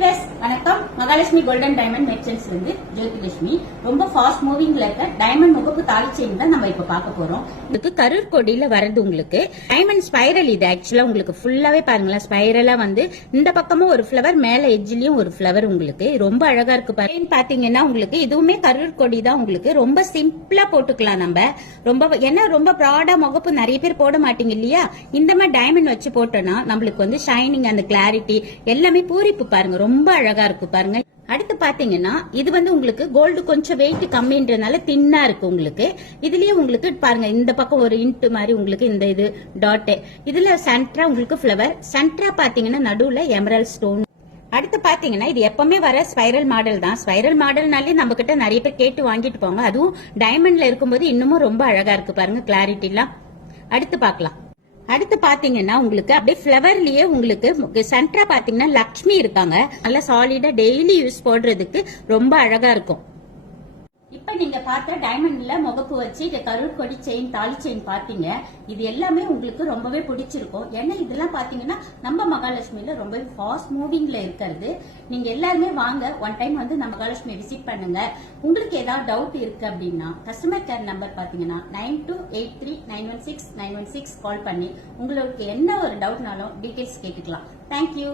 Viewers வணக்கம். Mahalakshmi golden diamond merchants வந்து ஜோதிலட்சுமி ரொம்ப ஃபாஸ்ட் மூவிங்ல இருக்க டைமண்ட் முகப்பு தாலி செயின் தான் நம்ம இப்ப பார்க்க போறோம். இதுக்கு கரூர் கொடியில வரது உங்களுக்கு டைமண்ட் ஸ்பைரல். இது ஆக்சுவலா உங்களுக்கு ஃபுல்லாவே பாருங்களேன், ஸ்பைரலா வந்து இந்த பக்கமும் ஒரு ஃபிளவர், மேல எட்ஜ்லயும் ஒரு ஃபிளவர். உங்களுக்கு ரொம்ப அழகா இருக்கு பாத்தீங்கன்னா. உங்களுக்கு இதுவுமே கரூர் கொடி தான். உங்களுக்கு ரொம்ப சிம்பிளா போட்டுக்கலாம் நம்ம. ரொம்ப ஏன்னா ரொம்ப ப்ராடா முகப்பு நிறைய பேர் போட மாட்டீங்க இல்லையா? இந்த மாதிரி டைமண்ட் வச்சு போட்டோம்னா நம்மளுக்கு வந்து ஷைனிங், அந்த கிளாரிட்டி எல்லாமே பூரிப்பு பாருங்க, ரொம்ப அழகா இருக்கு பாருங்க. அடுத்து பாத்தீங்கன்னா இது வந்து உங்களுக்கு கோல்டு கொஞ்சம் வெயிட் கம்மின்றதுனால தின்னா இருக்கு. உங்களுக்கு இதுலயே உங்களுக்கு பாருங்க, இந்த பக்கம் ஒரு இன்ட் மாதிரி உங்களுக்கு இந்த இது டாட், இதுல சென்டரா உங்களுக்கு ஃபிளவர், சென்டரா பாத்தீங்கன்னா நடுவுல எமரல்ட் ஸ்டோன். அடுத்து பாத்தீங்கன்னா இது எப்பவுமே வர ஸ்பைரல் மாடல் தான். ஸ்பைரல் மாடல்னாலே நம்ம கிட்ட நிறைய பேர் கேட்டு வாங்கிட்டு போவாங்க. அதுவும் டைமண்ட்ல இருக்கும்போது இன்னமும் ரொம்ப அழகா இருக்கு பாருங்க, கிளாரிட்டி எல்லாம். அடுத்து பார்க்கலாம். அடுத்து பாத்தீங்கன்னா உங்களுக்கு அப்படியே ஃபிளவர்லயே உங்களுக்கு சென்டரா பாத்தீங்கன்னா லக்ஷ்மி இருக்காங்க. நல்லா சாலிடா டெய்லி யூஸ் போடுறதுக்கு ரொம்ப அழகா இருக்கும். இப்ப நீங்க பார்த்த டைமண்ட்ல முகப்பு வச்சு கரூர் கொடி செயின், தாலி செயின் பாத்தீங்க. இது எல்லாமே உங்களுக்கு ரொம்பவே பிடிச்சிருக்கும். ஏன்னா இதெல்லாம் பாத்தீங்கன்னா நம்ம மகாலட்சுமியில ரொம்பவே ஃபாஸ்ட் மூவிங்ல இருக்கிறது. நீங்க எல்லாருமே வாங்க, ஒன் டைம் வந்து நம்ம மகாலட்சுமி விசிட் பண்ணுங்க. உங்களுக்கு ஏதாவது டவுட் இருக்கு அப்படின்னா கஸ்டமர் கேர் நம்பர் பாத்தீங்கன்னா 9283916916 கால் பண்ணி உங்களுக்கு என்ன ஒரு டவுட்னாலும் டீடைல்ஸ் கேட்டுக்கலாம். தேங்க்யூ.